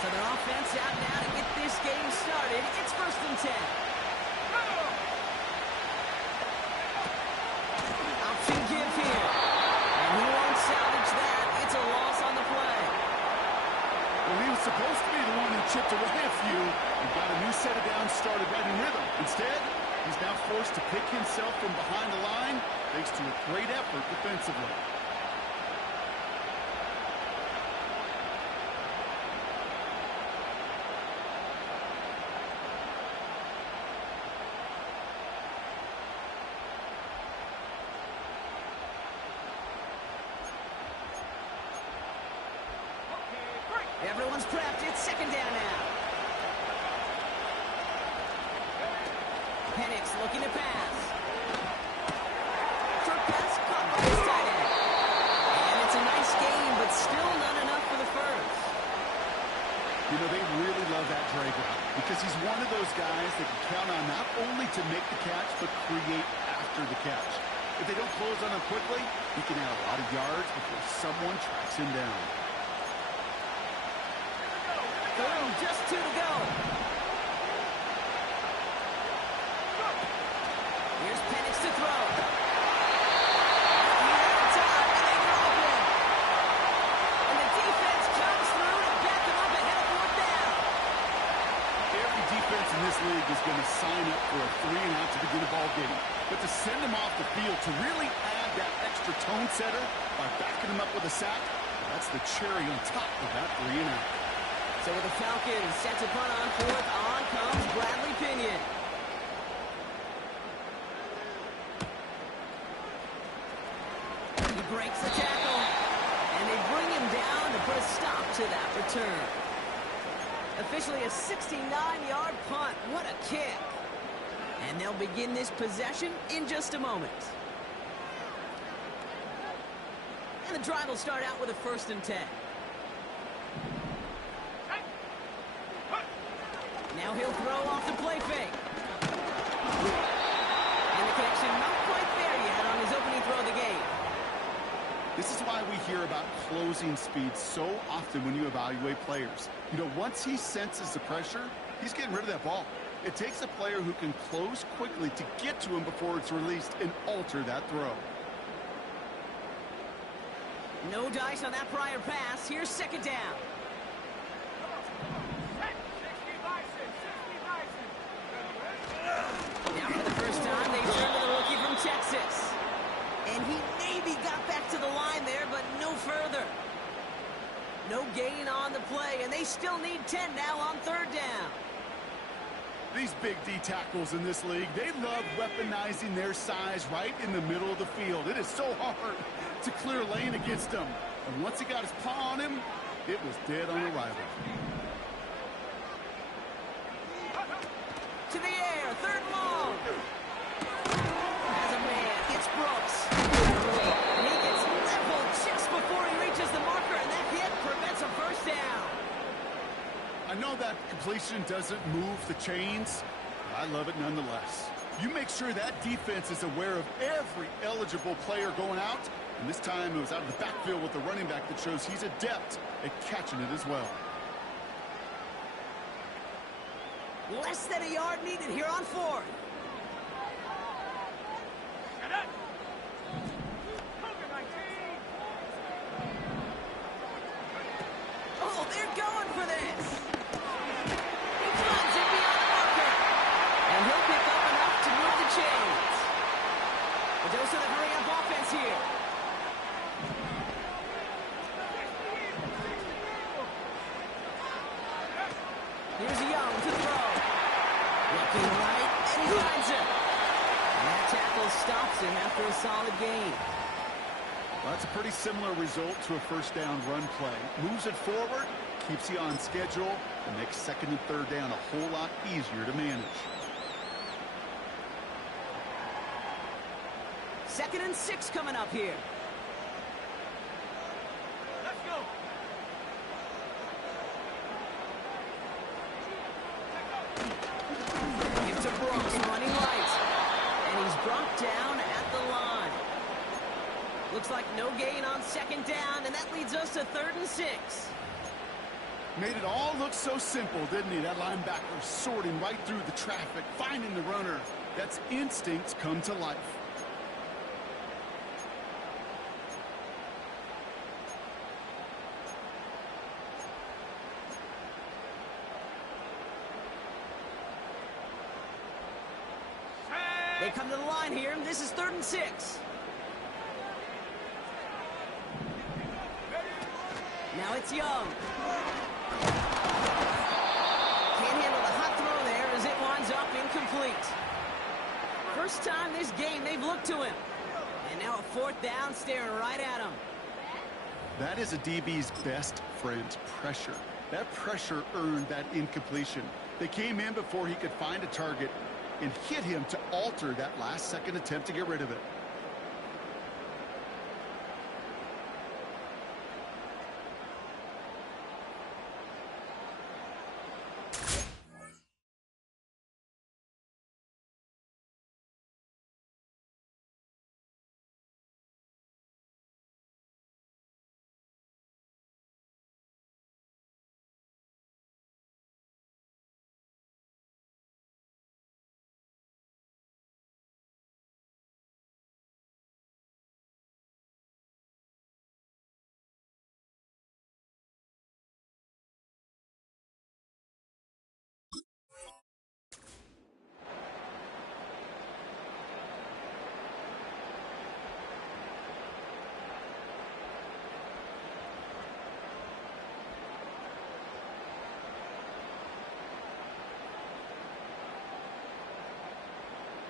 So their offense out now to get this game started. It's 1st and 10. Option give here. And he won't salvage that. It's a loss on the play. Well, he was supposed to be the one who chipped away a few and got a new set of downs started right in rhythm. Instead, he's now forced to pick himself from behind the line thanks to a great effort defensively. Everyone's prepped. It's 2nd down now. Penix looking to pass. Short pass caught by his tight end. And it's a nice game, but still not enough for the first. You know, they really love that drag route because he's one of those guys that can count on not only to make the catch, but create after the catch. If they don't close on him quickly, he can add a lot of yards before someone tracks him down. Just 2 to go. Here's Penix to throw. He's out of time, and they drop him. And the defense comes through to back him up ahead of 4th down. Every defense in this league is going to sign up for a 3-and-out to begin a ball game. But to send him off the field, to really add that extra tone setter by backing him up with a sack, that's the cherry on top of that 3-and-out. So with the Falcons set to punt on 4th, on comes Bradley Pinion. He breaks the tackle, and they bring him down to put a stop to that return. Officially a 69-yard punt. What a kick. And they'll begin this possession in just a moment. And the drive will start out with a 1st and 10. Now he'll throw off the play fake. And the connection not quite there yet on his opening throw of the game. This is why we hear about closing speed so often when you evaluate players. You know, once he senses the pressure, he's getting rid of that ball. It takes a player who can close quickly to get to him before it's released and alter that throw. No dice on that prior pass. Here's 2nd down. Now for the first time, they turn to the rookie from Texas. And he maybe got back to the line there, but no further. No gain on the play, and they still need 10 now on 3rd down. These big D tackles in this league, they love weaponizing their size right in the middle of the field. It is so hard to clear lane against them. And once he got his paw on him, it was dead on arrival. To the air, 3rd and long. As a man, it's Brooks. And he gets leveled just before he reaches the marker, and that hit prevents a 1st down. I know that completion doesn't move the chains, but I love it nonetheless. You make sure that defense is aware of every eligible player going out, and this time it was out of the backfield with the running back that shows he's adept at catching it as well. Less than a yard needed here on 4th. Oh, they're going for this. He runs it beyond the marker. And he'll pick up enough to move the chains. A dose of the hurry-up offense here. Here's Young to throw. Looking right, and he finds him. And that tackle stops him after a solid gain. Well, that's a pretty similar result to a 1st down run play. Moves it forward, keeps you on schedule, and makes 2nd and 3rd down a whole lot easier to manage. 2nd and 6 coming up here. Let's go. Give to Brooks, running right. And he's brought down at the line. Looks like no gain on 2nd down, and that leads us to 3rd and 6. Made it all look so simple, didn't he? That linebacker sorting right through the traffic, finding the runner. That's instincts come to life. They come to the line here, and this is 3rd and 6. Now it's Young. Can't handle the hot throw there as it winds up incomplete. First time this game they've looked to him. And now a 4th down staring right at him. That is a DB's best friend, pressure. That pressure earned that incompletion. They came in before he could find a target and hit him to alter that last-second attempt to get rid of it.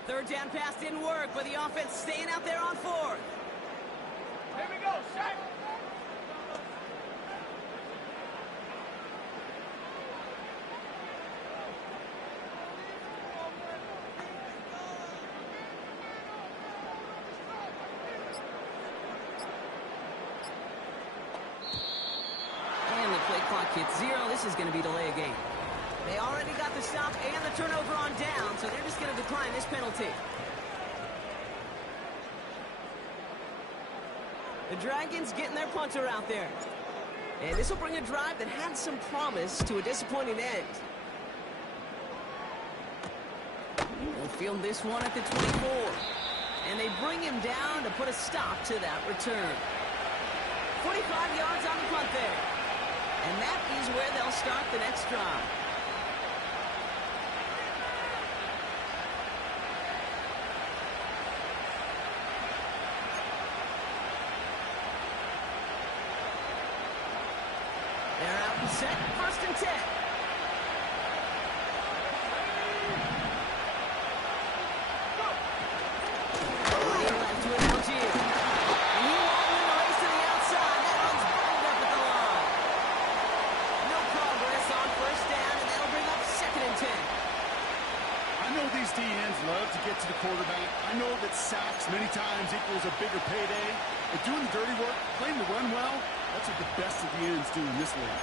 Third down pass didn't work, but the offense staying out there on 4th. Here we go, set. And the play clock hits 0. This is going to be delay a game. They already got the stop and the turnover on down, so they're just going to decline this penalty. The Dragons getting their punter out there. And this will bring a drive that had some promise to a disappointing end. They'll field this one at the 24. And they bring him down to put a stop to that return. 45 yards on the punt there. And that is where they'll start the next drive. They're out and set, 1st and 10. Leading left to an Algier. And he won't win the race to the outside. That one's burned up at the line. No progress on 1st down, and that'll bring up 2nd and 10. I know these DNs love to get to the quarterback. I know that sacks many times equals a bigger payday. But doing the dirty work, playing the run well, that's what the best of the ends do in this league.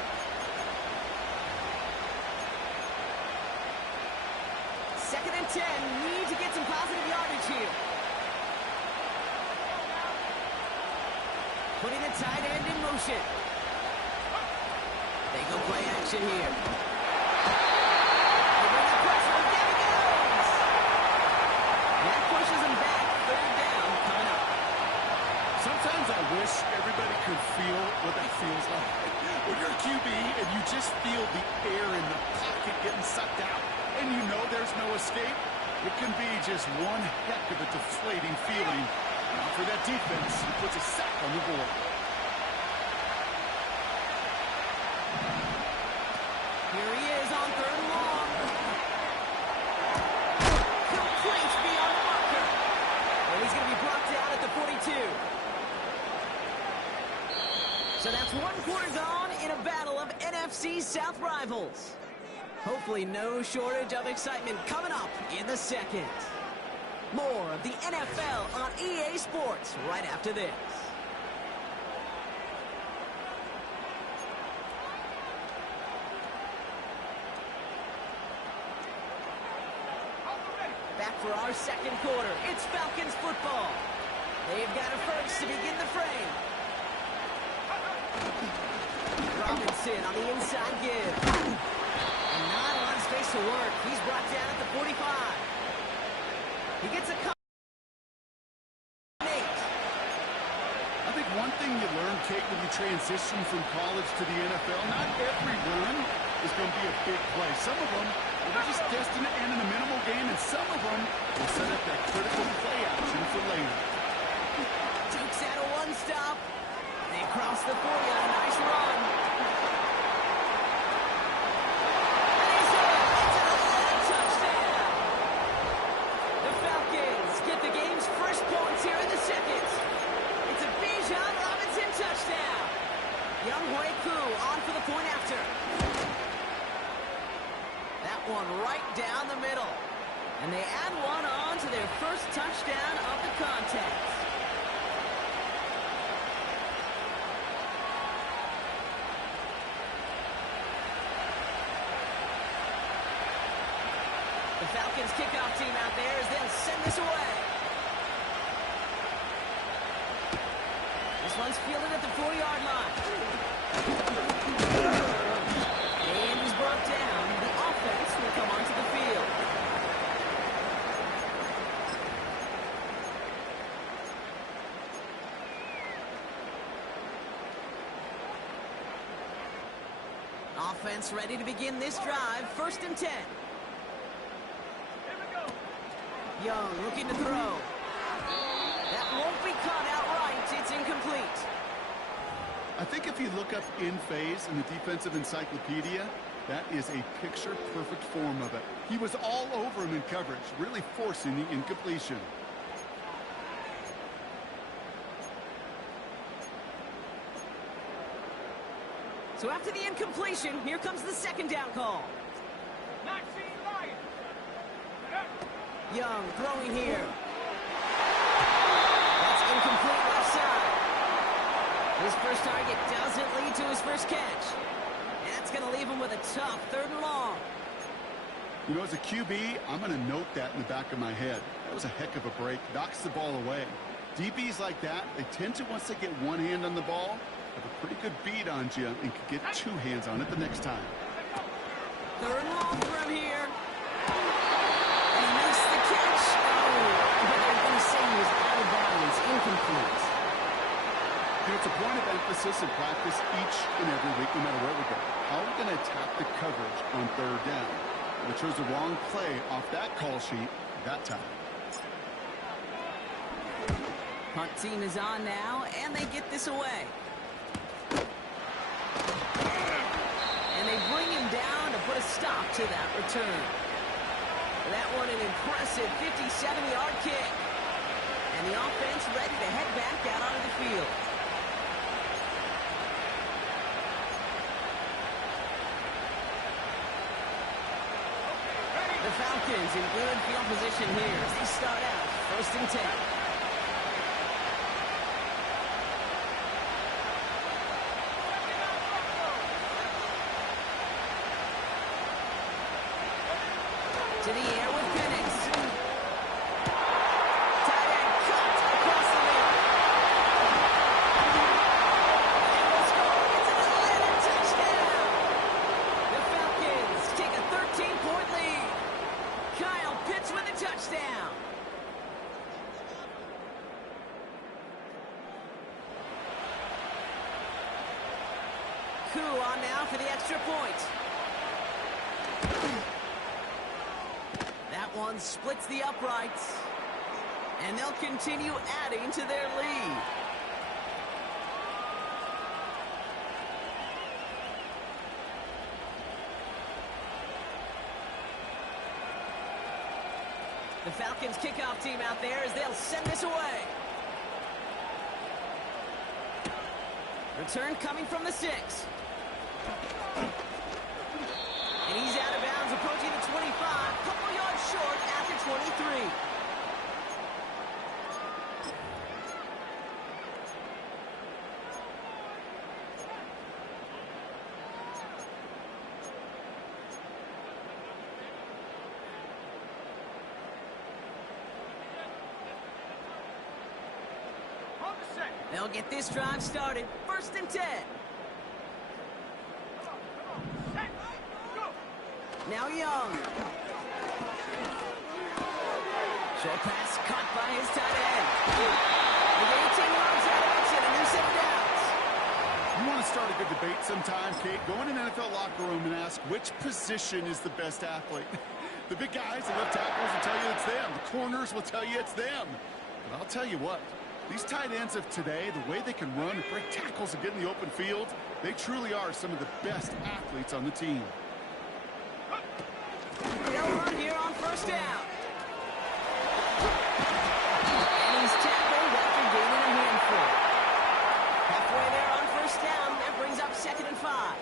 2nd and 10. Need to get some positive yardage here. Putting the tight end in motion. They go play action here. They bring the pressure. There he goes. That pushes him back. 3rd down coming up. Sometimes I wish everybody could feel what that feels like. When you're a QB and you just feel the air in the pocket getting sucked out and you know there's no escape, it can be just one heck of a deflating feeling. Now for that defense, it puts a sack on the board. Here he is on 3rd and long. Complete beyond the marker. And he's going to be brought down at the 42. So that's 1 quarter gone in a battle of NFC South rivals. Hopefully no shortage of excitement coming up in the 2nd. More of the NFL on EA Sports right after this. Back for our 2nd quarter. It's Falcons football. They've got a first to begin the frame. Robinson on the inside give. And not a lot of space to work. He's brought down at the 45. He gets a cut. I think one thing you learn, Kate, when you transition from college to the NFL, not every run is going to be a big play. Some of them are just destined to end in a minimal gain, and some of them will set up that critical play action for later. Dukes out a one stop. They cross the 40 on a nice run. And he's in. It's a touchdown. The Falcons get the game's first points here in the second. It's a Bijan Robinson touchdown. Young Wk on for the point after. That one right down the middle. And they add one on to their first touchdown of the contest. The Falcons kickoff team out there as they'll send this away. This one's fielded at the 40-yard line. And he's brought down. The offense will come onto the field. Offense ready to begin this drive. 1st and 10. Young looking to throw. That won't be caught outright. It's incomplete. I think if you look up in phase in the defensive encyclopedia, that is a picture-perfect form of it. He was all over him in coverage, really forcing the incompletion. So after the incompletion, here comes the 2nd down call. Young throwing here. That's incomplete left side. His first target doesn't lead to his first catch. And that's going to leave him with a tough 3rd and long. You know, as a QB, I'm going to note that in the back of my head. That was a heck of a break. Knocks the ball away. DBs like that, they tend to, once they get one hand on the ball, have a pretty good beat on you and can get 2 hands on it the next time. 3rd and long for him here. And he makes the catch. Oh, but I'm going to say he was out of bounds, incomplete. You know, it's a point of emphasis in practice each and every week, no matter where we go. How are we going to attack the coverage on 3rd down? And it chose the wrong play off that call sheet that time. Punt team is on now, and they get this away. And they bring him down to put a stop to that return. That one an impressive 57-yard kick. And the offense ready to head back out onto the field. The Falcons in good field position here as they start out 1st and 10. To the air with Penix. Tight end cut across the middle. And will score. It's an Atlanta touchdown. The Falcons take a 13-point lead. Kyle Pitts with a touchdown. Koo on now for the extra point. That one splits the uprights. And they'll continue adding to their lead. The Falcons kickoff team out there as they'll send this away. Return coming from the 6. And he's out of bounds, approaching the 25. Couple yards short at the 23. They'll get this drive started. 1st and 10. Now Young. Short pass caught by his tight end. With 18 yards out of it and a new set of downs. You want to start a good debate sometime, Kate? Go in an NFL locker room and ask which position is the best athlete. The big guys, the left tackles will tell you it's them. The corners will tell you it's them. But I'll tell you what, these tight ends of today, the way they can run and break tackles and get in the open field, they truly are some of the best athletes on the team. They'll run here on first down. And he's tackled after gaining a handful. Halfway there on first down, that brings up 2nd and 5.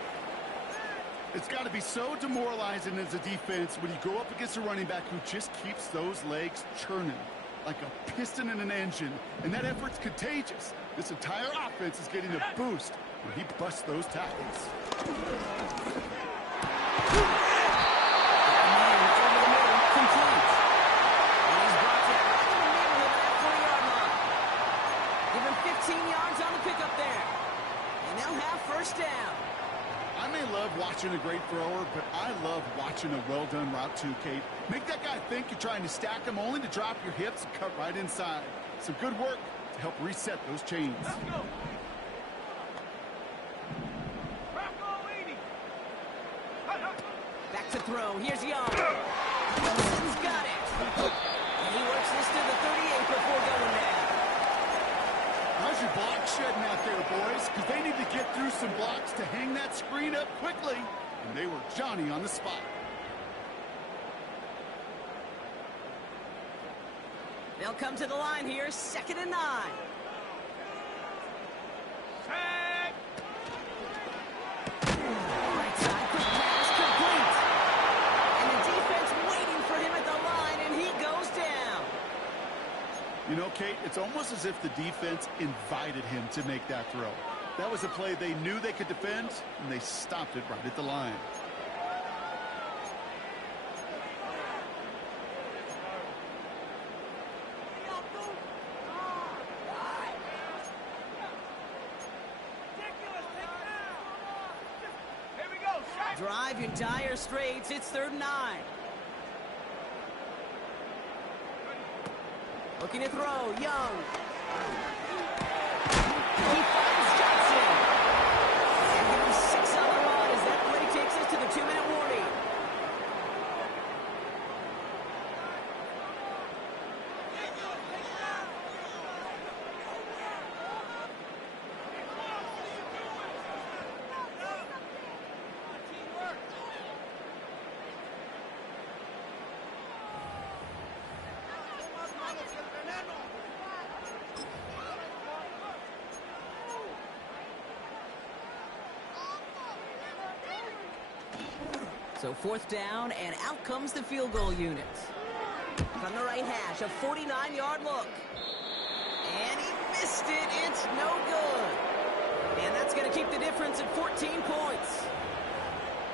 It's got to be so demoralizing as a defense when you go up against a running back who just keeps those legs churning like a piston in an engine, and that effort's contagious. This entire offense is getting a boost when he busts those tackles. Complete. And he's brought down right in the neighborhood of that 40-yard line. Give him 15 yards on the pickup there. And they'll have first down. I may love watching a great thrower, but I love watching a well-done route too, Kate. Make that guy think you're trying to stack him only to drop your hips and cut right inside. Some good work to help reset those chains. Let's go. Rocco leading. Back to throw. Here's Young. Wilson's got it. And he works this to the 38 before going down. How's your block shedding out there, boys? Because they need to get through some blocks to hang that screen up quickly. And they were Johnny on the spot. They'll come to the line here, 2nd and 9. Sack. Right side, quick pass, complete. And the defense waiting for him at the line, and he goes down. You know, Kate, it's almost as if the defense invited him to make that throw. That was a play they knew they could defend, and they stopped it right at the line. Here we go, Sack. Drive in dire straits. It's 3rd and 9. Looking to throw. Young. He finds Johnson. And give him 6 on the run as that play takes us to the 2-minute warning. So 4th down, and out comes the field goal unit. From the right hash, a 49-yard look. And he missed it. It's no good. And that's going to keep the difference at 14 points.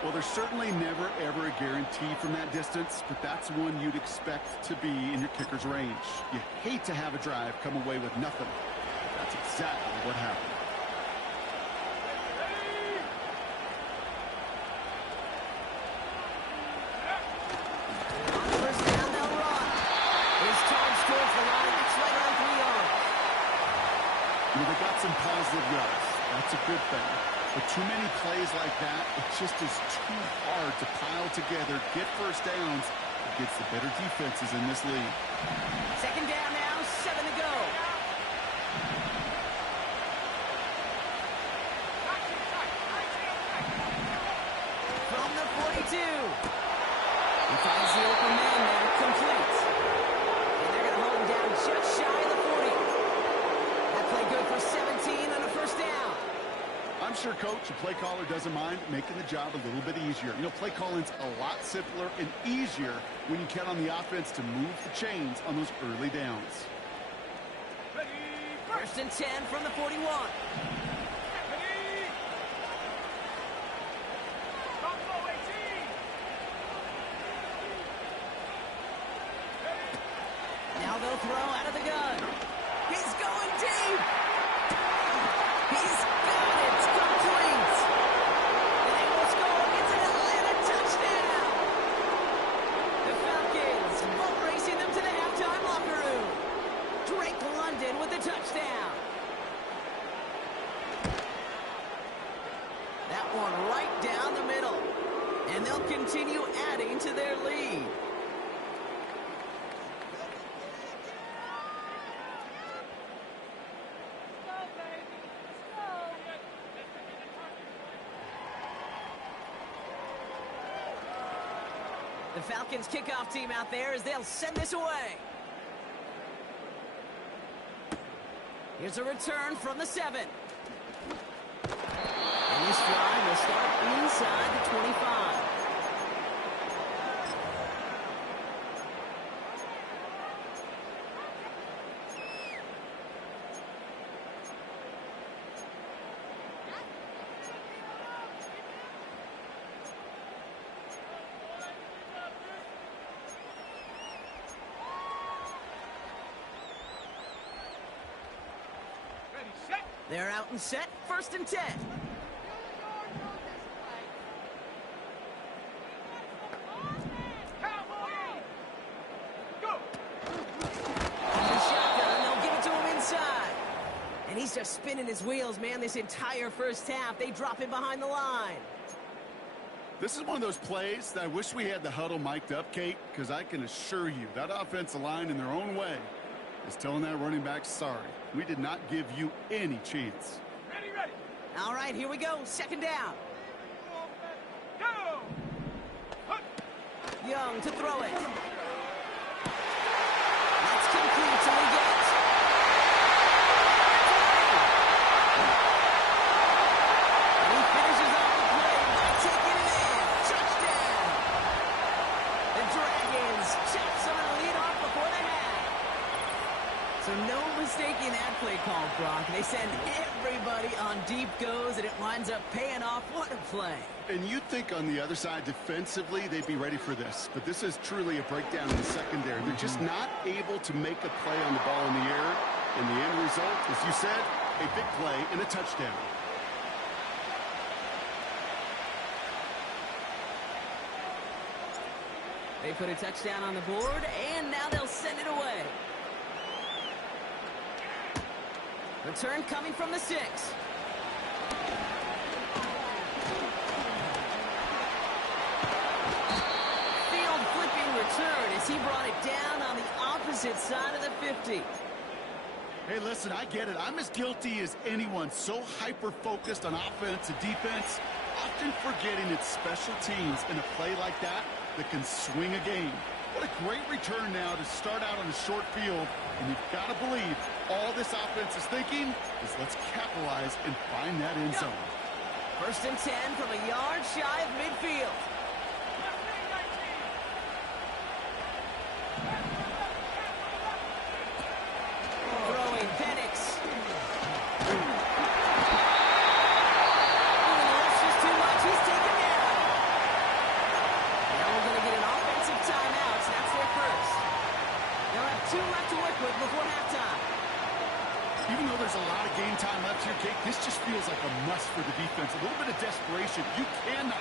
Well, there's certainly never, ever a guarantee from that distance, but that's one you'd expect to be in your kicker's range. You hate to have a drive come away with nothing. That's exactly what happened. On first down, they'll run. His charge towards the line. It's right on 3 yards. You know, they got some positive yards. That's a good thing. But too many plays like that, it just is too hard to pile together, get first downs against the better defenses in this league. 2nd down now, 7 to go. From the 42. He finds the open man there, complete. And they're going to hold him down just shy of the 40. That play good for 17 on a first down. I'm sure coach and play caller doesn't mind making the job a little bit easier. You know, play calling's a lot simpler and easier when you count on the offense to move the chains on those early downs. Ready, 1st and 10 from the 41. ready. Rocco 18. Now they'll throw out of the gun. He's going deep. He's got it. Complete. And they will score. It's an Atlanta touchdown. one right down the middle. And they'll continue adding to their lead. The Falcons kickoff team out there as they'll send this away. Here's a return from the 7. And this drive will start inside the 25. They're out and set, 1st and 10. And he's just spinning his wheels, man, this entire first half. They drop him behind the line. This is one of those plays that I wish we had the huddle mic'd up, Kate, because I can assure you that offensive line in their own way is telling that running back, sorry, we did not give you any chance. Ready, ready. All right, here we go. 2nd down. Go. Young to throw it. That's complete till he gets. And he finishes off the play by taking it in. Touchdown. The Dragons chop some of the lead off before the half. So no mistaking that play call, Brock. They send everybody on deep goes, and it winds up paying off. What a play. And you'd think on the other side defensively they'd be ready for this, but this is truly a breakdown in the secondary. They're just not able to make a play on the ball in the air, and the end result, as you said, a big play and a touchdown. They put a touchdown on the board, and now they'll send it away. Return coming from the 6. Field flipping return as he brought it down on the opposite side of the 50. Hey, listen, I get it. I'm as guilty as anyone. So hyper-focused on offense and defense, often forgetting it's special teams in a play like that can swing a game. What a great return now to start out on a short field. And you've got to believe all this offense is thinking is let's capitalize and find that end zone. 1st and 10 from a yard shy of midfield. Throwing Penix. That's just too much. He's taken down. Now we're going to get an offensive timeout. So that's their first. They'll have 2 left to work with before halftime. Even though there's a lot of game time left here, Kate, this just feels like a must for the defense. A little bit of desperation. You cannot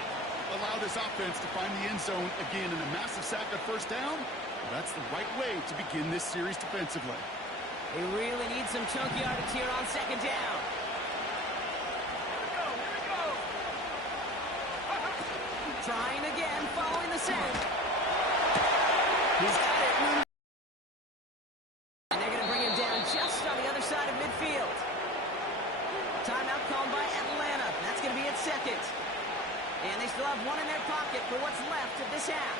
allow this offense to find the end zone again in a massive sack at 1st down. Well, that's the right way to begin this series defensively. They really need some chunk yardage here on 2nd down. Here we go. Trying again, following the sack. He's got it. And they're going to bring him down just on the other side of midfield. Timeout called by Atlanta. That's going to be its 2nd. And they still have 1 in their pocket for what's left of this half.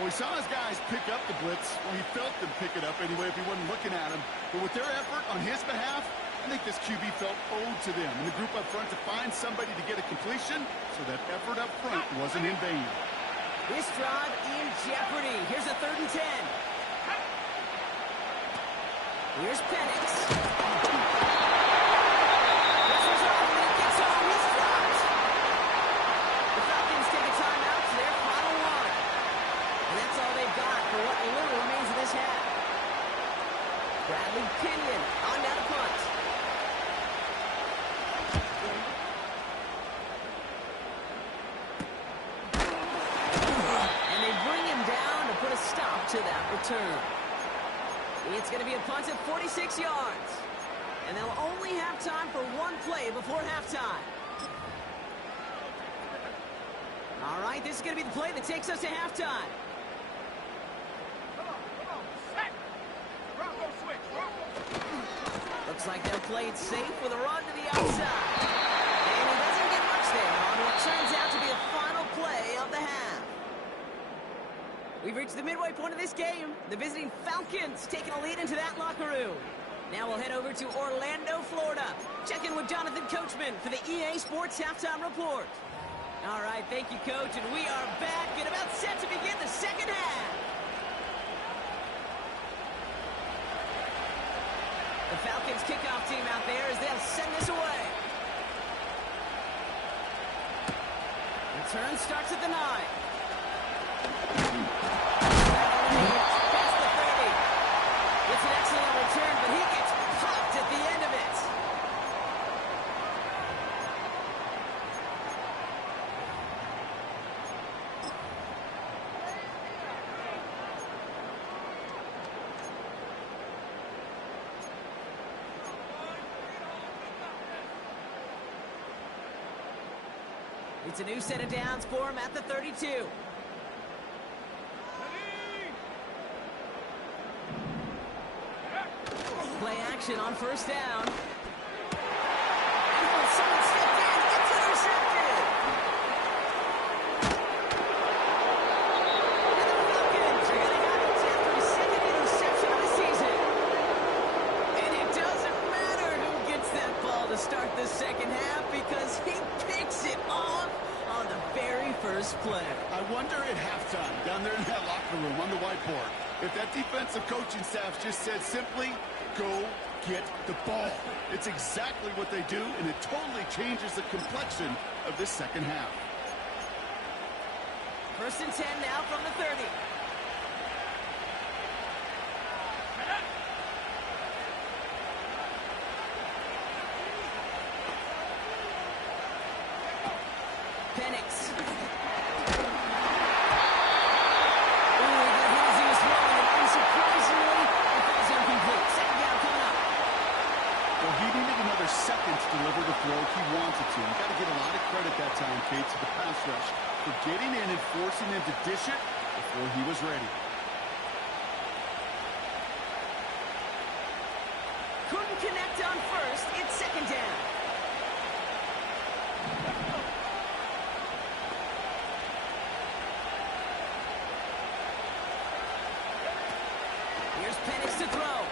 Well, he saw his guys pick up the blitz. Well, he felt them pick it up anyway if he wasn't looking at him. But with their effort on his behalf, I think this QB felt owed to them and the group up front to find somebody to get a completion, so that effort up front wasn't in vain. This drive in jeopardy. Here's a 3rd and 10. Here's Penix. Pressure's on when he gets home. He's dropped. The Falcons take a timeout to their final 1. And that's all they've got for what little remains of this half. Bradley Pinion on down to punt. And they bring him down to put a stop to that return. It's going to be a punt at 46 yards. And they'll only have time for 1 play before halftime. All right, this is going to be the play that takes us to halftime. Come on. Set. Bronco switch. Bronco. Looks like they'll play it safe with a run to the outside. And he doesn't get much there on what turns out to be a final play of the half. We've reached the midway point of this game. The visiting Falcons taking a lead into that locker room. Now we'll head over to Orlando, Florida. Check in with Jonathan Coachman for the EA Sports Halftime Report. All right, thank you, Coach, and we are back and about set to begin the second half. The Falcons kickoff team out there as they'll send this away. Return starts at the 9. Past the 30. It's an excellent return, but he gets popped at the end of it. It's a new set of downs for him at the 32. Play action on first down. And someone stepped in. It's intercepted. And the Falcons are going to have it after his second interception of the season. And it doesn't matter who gets that ball to start the second half because he picks it off on the very first play. I wonder at halftime, down there in that locker room on the whiteboard, if that defensive coaching staff just said simply, go get the ball. It's exactly what they do, and it totally changes the complexion of this second half. 1st and 10 now from the 30. Penix. Seconds to deliver the throw he wanted to. You got to get a lot of credit that time, Kate, to the pass rush for getting in and forcing him to dish it before he was ready. Couldn't connect on first. It's second down. Here's Penix to throw.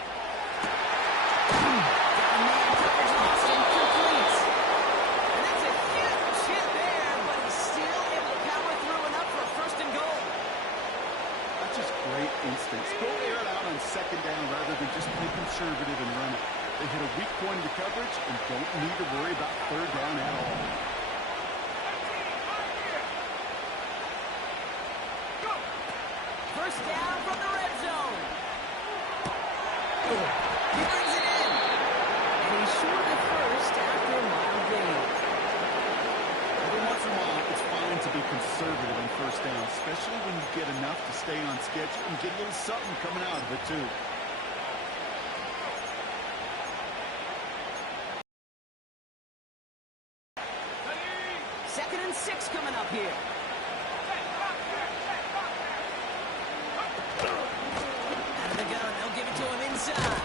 Instincts. Go air it out on second down rather than just play conservative and run it. They hit a weak point in the coverage and don't need to worry about third down at all. First down from the red zone. He brings it in. And he's short at first after a mild gain. Every once in a while, it's fine to be conservative on first down, especially when you get enough to stay on schedule and get a little something coming out of it, too. Second and 6 coming up here. Out of the gun, they'll give it to him inside.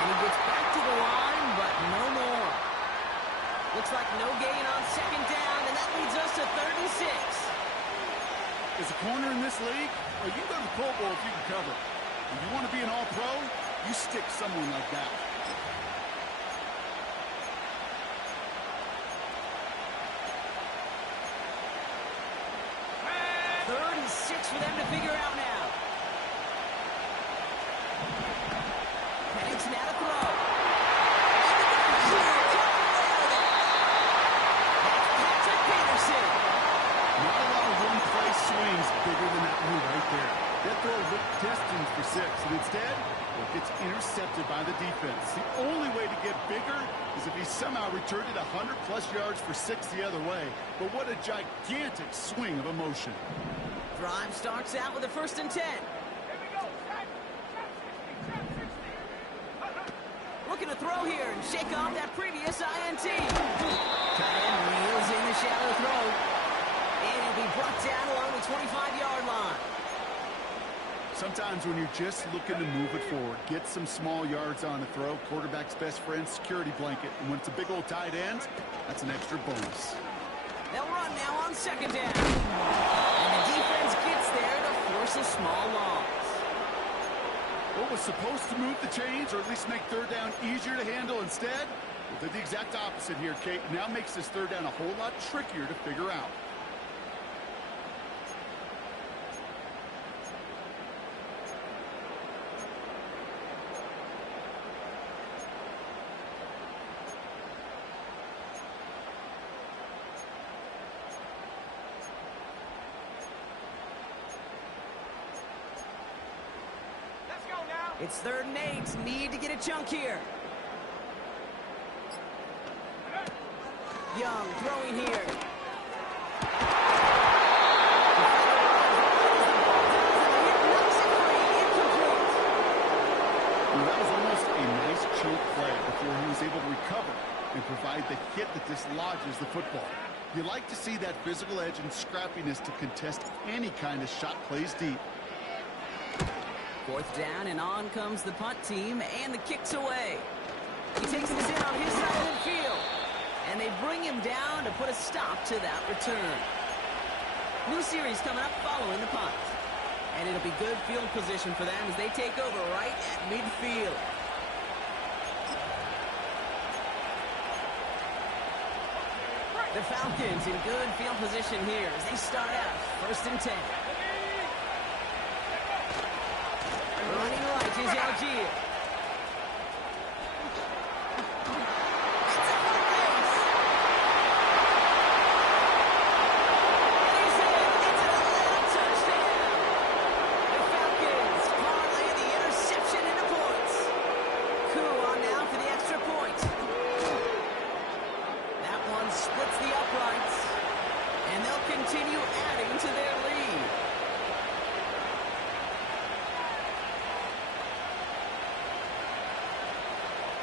And he gets back to the line, but no more. Looks like no gain on second down, and that leads us to 3rd and 6. As a corner in this league, well, you go to the Pro Bowl if you can cover. If you want to be an all-pro, you stick someone like that. 3rd and 6 for them to figure out now. Penix now to throw. Not a lot of one-play swings bigger than that move right there. That throw looked destined for 6, and instead, it gets intercepted by the defense. The only way to get bigger is if he somehow returned it 100-plus yards for 6 the other way. But what a gigantic swing of emotion. Drive starts out with a 1st and 10. Looking to throw here and shake off that previous INT. Tight end reels in the shallow throw. brought down along the 25-yard line. Sometimes when you're just looking to move it forward, get some small yards on the throw, quarterback's best friend, security blanket. And when it's a big old tight end, that's an extra bonus. They'll run now on second down. And the defense gets there to force a small loss. What was supposed to move the chains, or at least make third down easier to handle instead, well, did the exact opposite here, Kate. Now makes this third down a whole lot trickier to figure out. It's 3rd and 8. Need to get a chunk here. Young throwing here. Well, that was almost a nice choke play before he was able to recover and provide the hit that dislodges the football. You like to see that physical edge and scrappiness to contest any kind of shot plays deep. 4th down, and on comes the punt team, and the kick's away. He takes this in on his side of the field, and they bring him down to put a stop to that return. New series coming up following the punt. And it'll be good field position for them as they take over right at midfield. The Falcons in good field position here as they start out 1st and 10. Running right is Algier.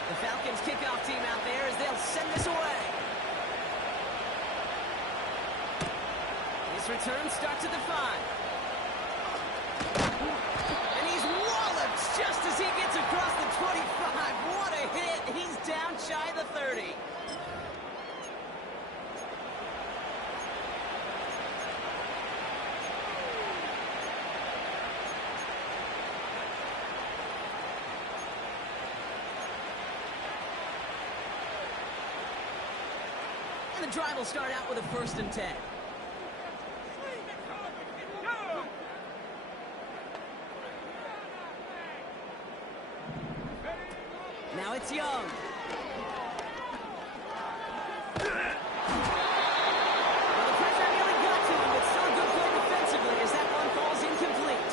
The Falcons kickoff team out there as they'll send this away. This return starts at the 5. And he's walloped just as he gets across the 25. What a hit. He's down shy of the 30. The drive will start out with a 1st and 10. Now it's Young. Well, the pressure nearly got to him, but still a good play defensively as that one falls incomplete.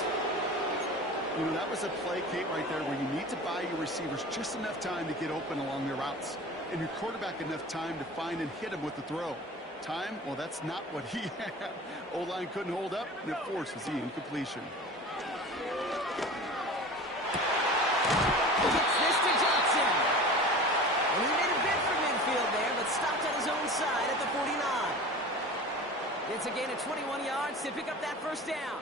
You know, that was a play, Kate, right there where you need to buy your receivers just enough time to get open along their routes. And your quarterback enough time to find and hit him with the throw. Time? Well, that's not what he had. O-line couldn't hold up, and it forces the incompletion. Gets this to Johnson. And he made a bid for midfield there, but stopped at his own side at the 49. It's a gain of 21 yards to pick up that 1st down.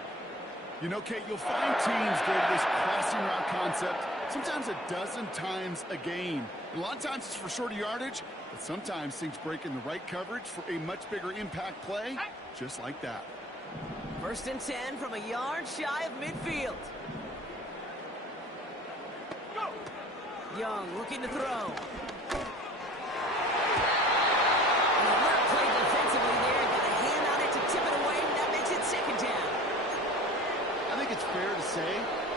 You know, Kate, you'll find teams go to this crossing route concept sometimes a dozen times a game. A lot of times it's for shorter yardage, but sometimes things break in the right coverage for a much bigger impact play, just like that. 1st and 10 from a yard shy of midfield. Young looking to throw. And a work play defensively there. Got a hand on it to tip it away, and that makes it 2nd down. I think it's fair to say,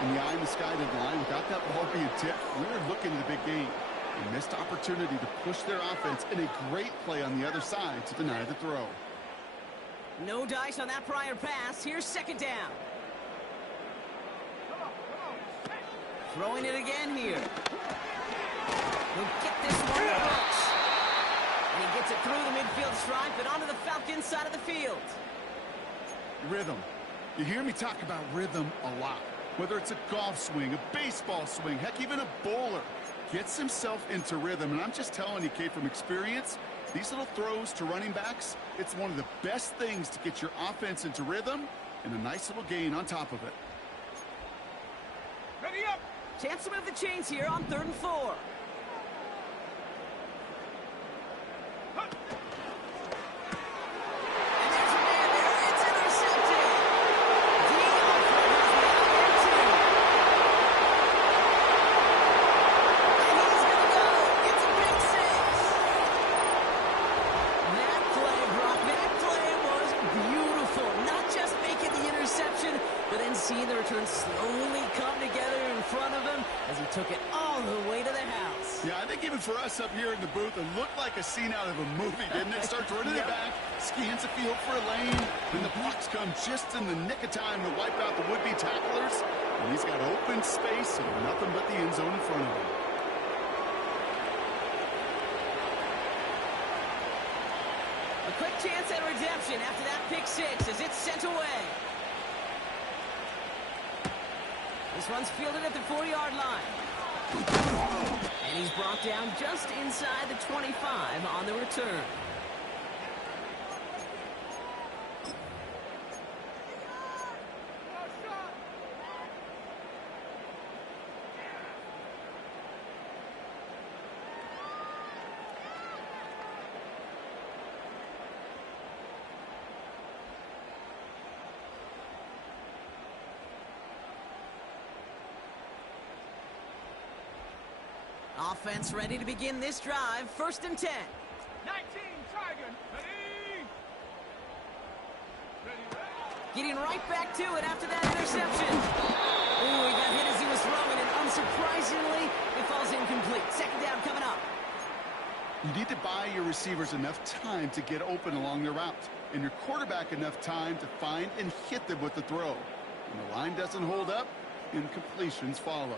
in the eye in the sky to the line, without that ball being tipped, we were looking at a big game. A missed opportunity to push their offense, and a great play on the other side to deny the throw. No dice on that prior pass. Here's 2nd down. Throwing it again here. He'll get this one to Brooks. And he gets it through the midfield stripe and onto the Falcons side of the field. Rhythm. You hear me talk about rhythm a lot. Whether it's a golf swing, a baseball swing, heck, even a bowler. gets himself into rhythm. And I'm just telling you, Kate, from experience, these little throws to running backs, it's one of the best things to get your offense into rhythm and a nice little gain on top of it. Ready up! Chance to move the chains here on 3rd and 4. And there's a man there. It's intercepted. Dion has the opportunity. And he's going to go. It's a big 6. That play, Brock, that play was beautiful. Not just making the interception, but then seeing the return slowly come together in front of him as he took it all the way to the house. Yeah, I think even for us up here in the booth, it looked like a scene out of a movie, didn't it? Starts running it back, scans the field for a lane, and the blocks come just in the nick of time to wipe out the would-be tacklers. And he's got open space and nothing but the end zone in front of him. A quick chance at redemption after that pick 6 as it's sent away. This one's fielded at the 4-yard line. And he's brought down just inside the 25 on the return. Offense ready to begin this drive. 1st and 10. 19, Tiger. Ready? Ready. Getting right back to it after that interception. Ooh, he got hit as he was throwing, and unsurprisingly, it falls incomplete. 2nd down coming up. You need to buy your receivers enough time to get open along their route, and your quarterback enough time to find and hit them with the throw. When the line doesn't hold up, incompletions follow.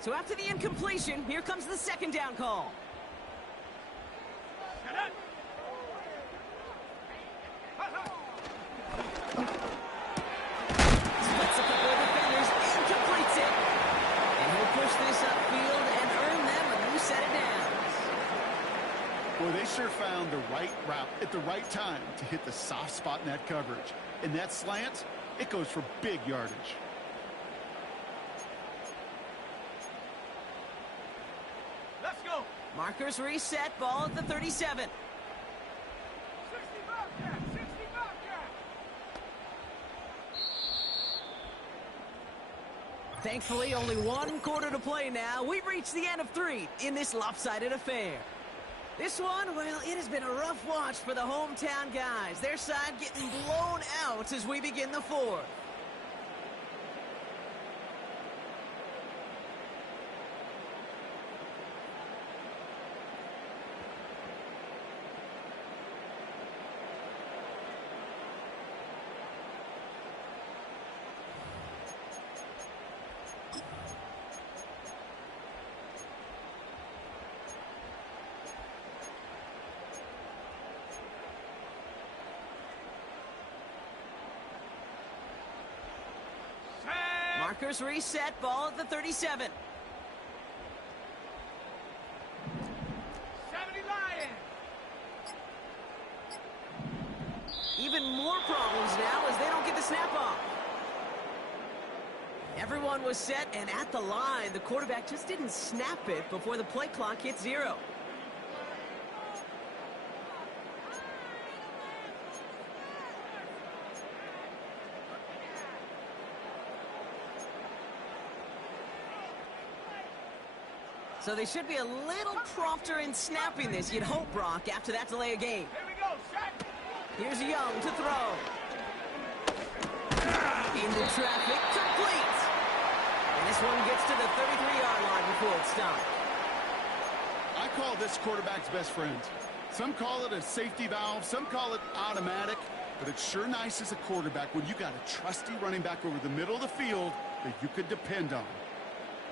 So after the incompletion, here comes the 2nd down call. Get it. Splits a couple of defenders and completes it. And he'll push this upfield and earn them a new set of downs. Boy, they sure found the right route at the right time to hit the soft spot in that coverage. And that slant, it goes for big yardage. Let's go. Markers reset, ball at the 37. 60 Bobcat. 60 Bobcat. Thankfully, only 1 quarter to play now. We've reached the end of 3 in this lopsided affair. This one, well, it has been a rough watch for the hometown guys. Their side getting blown out as we begin the 4th. Markers reset, ball at the 37. 70 Lions. Even more problems now as they don't get the snap off. Everyone was set and at the line. The quarterback just didn't snap it before the play clock hit 0. So they should be a little prompter in snapping this, you'd hope, Brock, after that delay of game. Here we go. Set. Here's Young to throw. Into traffic, complete. And this one gets to the 33-yard line before it's stopped. I call this quarterback's best friend. Some call it a safety valve, some call it automatic, but it's sure nice as a quarterback when you got a trusty running back over the middle of the field that you could depend on.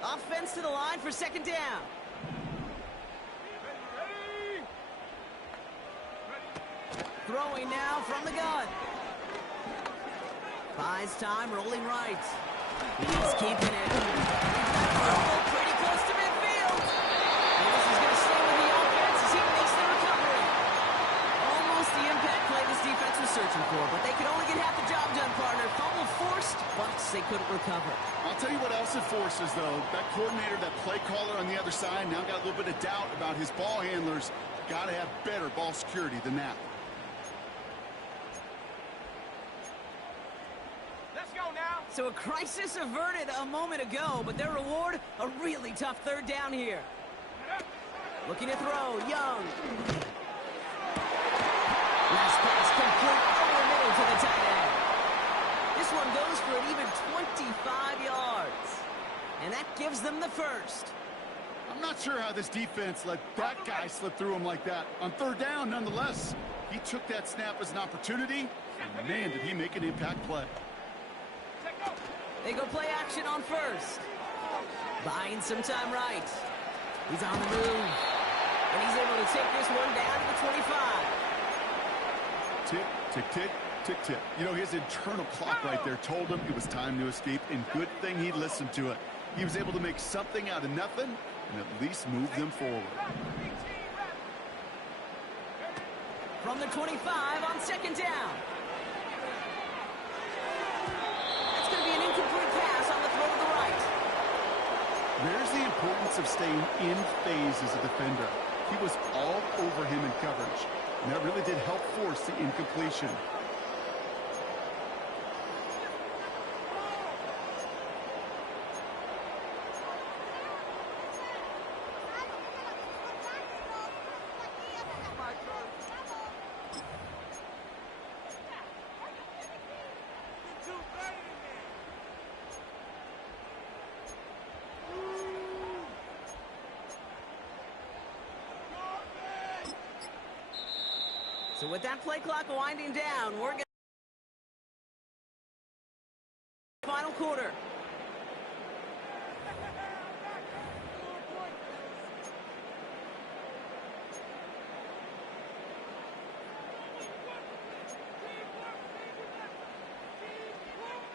Offense to the line for 2nd down. Ready. Throwing now from the gun. Buys time, rolling right. He's keeping it. Pretty close to midfield. And this is going to stay with the offense as he makes the recovery. Almost the impact play this defense was searching for, but they could only get half the job done, partner. Fumble forced, but they couldn't recover. I'll tell you what else it forces, though. That coordinator, that play caller on the other side, now got a little bit of doubt about his ball handlers. Got to have better ball security than that. Let's go now. So a crisis averted a moment ago, but their reward, a really tough third down here. Looking to throw, Young. Last pass complete over middle to the tight end. This one goes for an even 25 yards. And that gives them the first. I'm not sure how this defense let that guy slip through him like that. On third down, nonetheless, he took that snap as an opportunity, and man, did he make an impact play. They go play action on first. Buying some time right. He's on the move. And he's able to take this one down to the 25. Tick, tick, tick, tick, tick. You know, his internal clock right there told him it was time to escape, and good thing he listened to it. He was able to make something out of nothing and at least move them forward. From the 25 on second down. That's going to be an incomplete pass on the throw to the right. There's the importance of staying in phase as a defender. He was all over him in coverage, and that really did help force the incompletion. So with that play clock winding down, we're going to final quarter.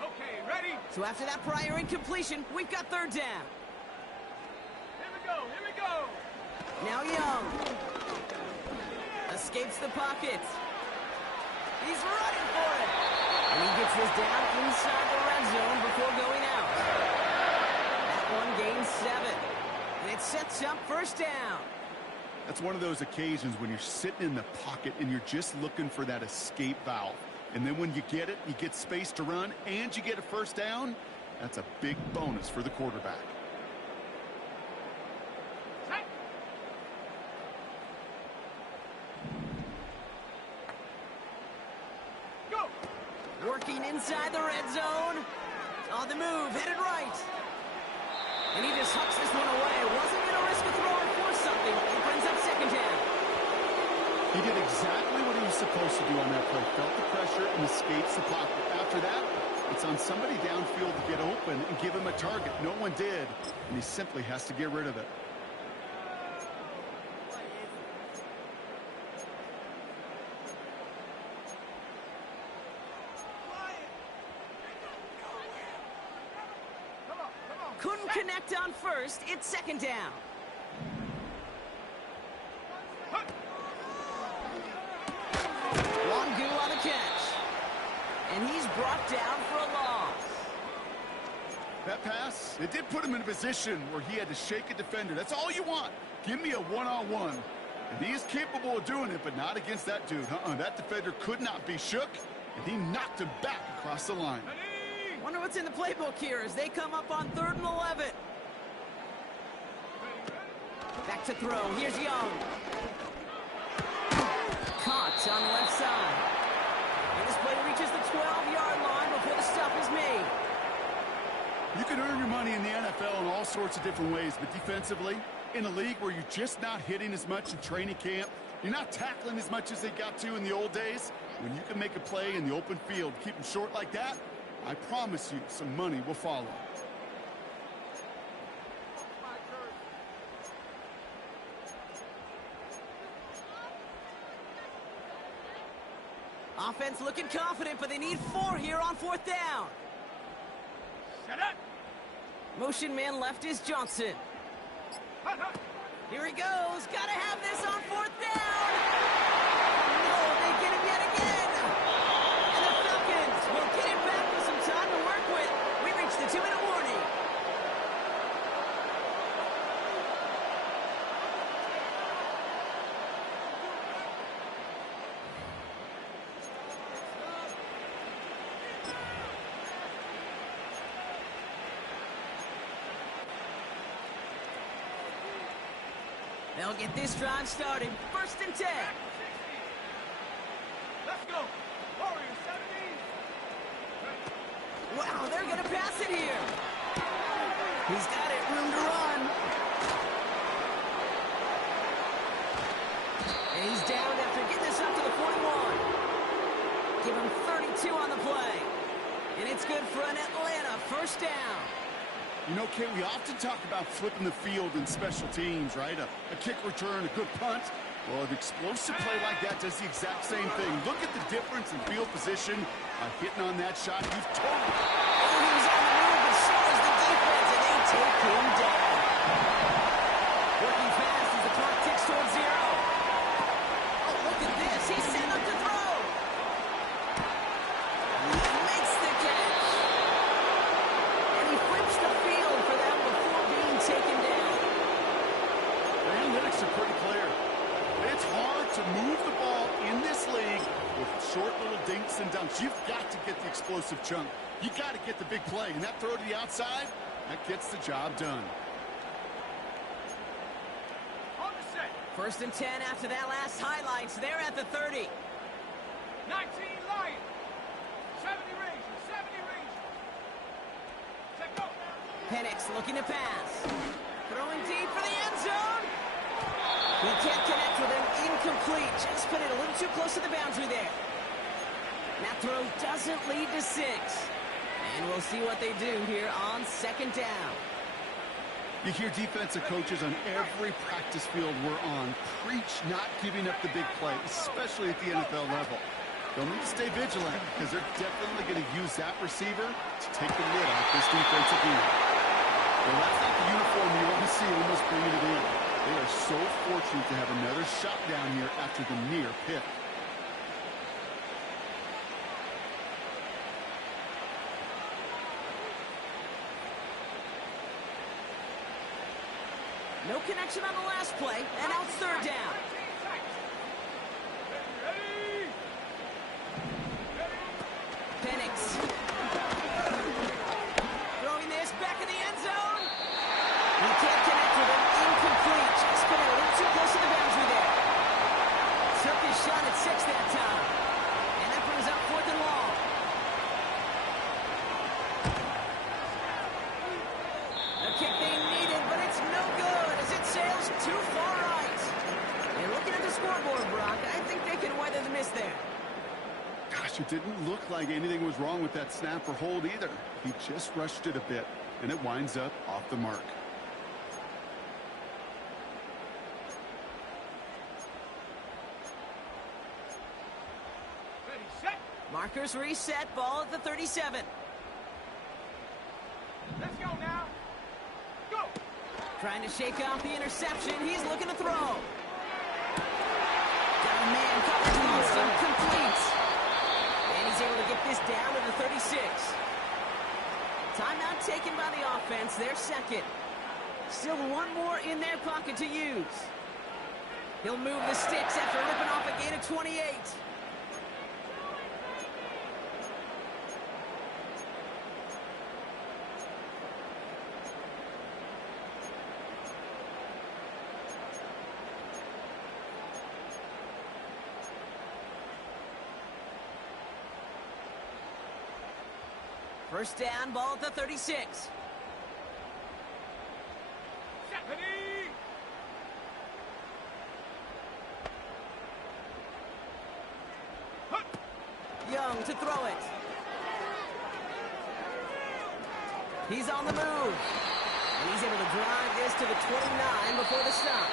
Okay, ready? So after that prior incompletion, we've got third down. Here we go, here we go. Now Young. Escapes the pocket. He's running for it. And he gets this down inside the red zone before going out. That one gains 7. And it sets up first down. That's one of those occasions when you're sitting in the pocket and you're just looking for that escape valve. And then when you get it, you get space to run, and you get a first down. That's a big bonus for the quarterback. Working inside the red zone. On the move, headed right. And he just hucks this one away. Wasn't going to risk a throw or force something. He brings up second down. He did exactly what he was supposed to do on that play. Felt the pressure and escapes the pocket. After that, it's on somebody downfield to get open and give him a target. No one did, and he simply has to get rid of it. Couldn't connect on first. It's second down. Longu on the catch. And he's brought down for a loss. That pass, it did put him in a position where he had to shake a defender. That's all you want. Give me a one-on-one. And he is capable of doing it, but not against that dude. That defender could not be shook, and he knocked him back across the line. Wonder what's in the playbook here as they come up on 3rd and 11. Back to throw. Here's Young. Caught on the left side. And this play reaches the 12-yard line before the stop is made. You can earn your money in the NFL in all sorts of different ways, but defensively, in a league where you're just not hitting as much in training camp, you're not tackling as much as they got to in the old days, when you can make a play in the open field, keep them short like that, I promise you some money will follow. offense looking confident, but they need 4 here on 4th down. Set up. Motion man left is Johnson. Hut, hut. Here he goes. Gotta have this on 4th down. No, they get him yet again. And the Falcons will get him back with some time to work with. We reached the 2-minute warning. They'll get this drive started. 1st and 10. Let's go. Warriors 17. Wow, they're going to pass it here. He's got it, room to run. And he's down after getting this up to the 41. Give him 32 on the play. And it's good for an Atlanta 1st down. You know, Kay, we often talk about flipping the field in special teams, right? A kick return, a good punt. Well, an explosive play like that does the exact same thing. Look at the difference in field position. Hitting on that shot, you've totally... Oh, he was on the move, but so is the defense, and they take him down. Working fast as the clock ticks towards 0. Oh, look at this. He's set up to throw. He makes the catch. And he flips the field for them before being taken down. The analytics are pretty clear. It's hard to move the ball in this league with short little dinks and dunks. You've got to get the explosive chunk. You got to get the big play. And that throw to the outside, that gets the job done. On the set. 1st and 10 after that last highlights. They're at the 30. 19 Lions. 70 Rangers. 70 Rangers. Set go. Penix looking to pass. Throwing deep for the end zone. He can't connect with him. Incomplete. Just put it a little too close to the boundary there. That throw doesn't lead to 6. And we'll see what they do here on 2nd down. You hear defensive coaches on every practice field we're on preach not giving up the big play, especially at the NFL level. They'll need to stay vigilant because they're definitely going to use that receiver to take the lid off this defensive unit. Well, that's not the uniform you want to see almost bringing it in. They are so fortunate to have another shot down here after the near pick. No connection on the last play, and now it's 3rd down. Ready. Penix. Throwing this back in the end zone. He can't connect with him. Incomplete. Just put it a little too close to the boundary there. Took his shot at 6 that time. And that brings up 4th and long. A kick they needed, but it's no good as it sails too far right. And looking at the scoreboard, Brock, I think they can weather the miss there. Gosh, it didn't look like anything was wrong with that snap or hold either. He just rushed it a bit, and it winds up off the mark. Ready, set. Markers reset, ball at the 37. Let's go now. Go. Trying to shake off the interception. He's looking to throw. Got a man covered close and complete. And he's able to get this down to the 36. Timeout taken by the offense. Their 2nd. Still 1 more in their pocket to use. He'll move the sticks after ripping off a gain of 28. First down, ball at the 36. Ready. Hut. Young to throw it. He's on the move. And he's able to drive this to the 29 before the stop.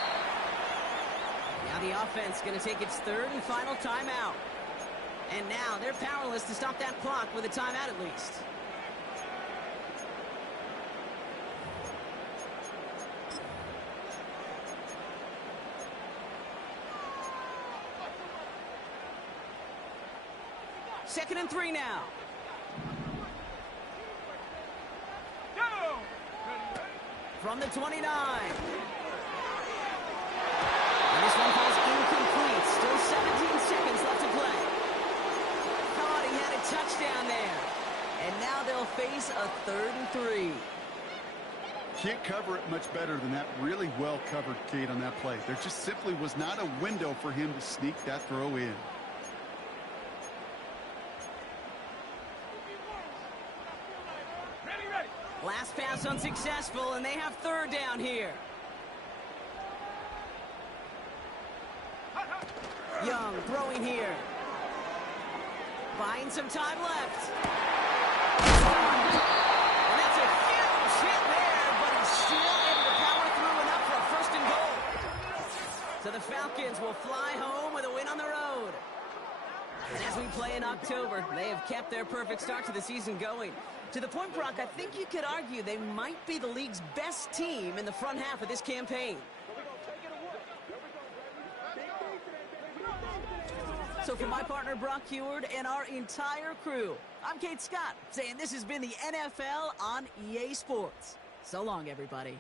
Now the offense going to take its 3rd and final timeout. And now they're powerless to stop that clock with a timeout at least. Second and 3 now. Go! From the 29. And this one falls incomplete. Still 17 seconds left to play. Thought he had a touchdown there. And now they'll face a 3rd and 3. Can't cover it much better than that really well-covered gate on that play. There just simply was not a window for him to sneak that throw in. Ready, ready. Last pass unsuccessful, and they have 3rd down here. Hot, hot. Young throwing here. Buying some time left. And that's a huge hit there, but he's still able to power through enough for a 1st and goal. So the Falcons will fly home with a win on the road. And as we play in October, they have kept their perfect start to the season going. To the point, Brock, I think you could argue they might be the league's best team in the front half of this campaign. So for my partner, Brock Heward, and our entire crew, I'm Kate Scott, saying this has been the NFL on EA Sports. So long, everybody.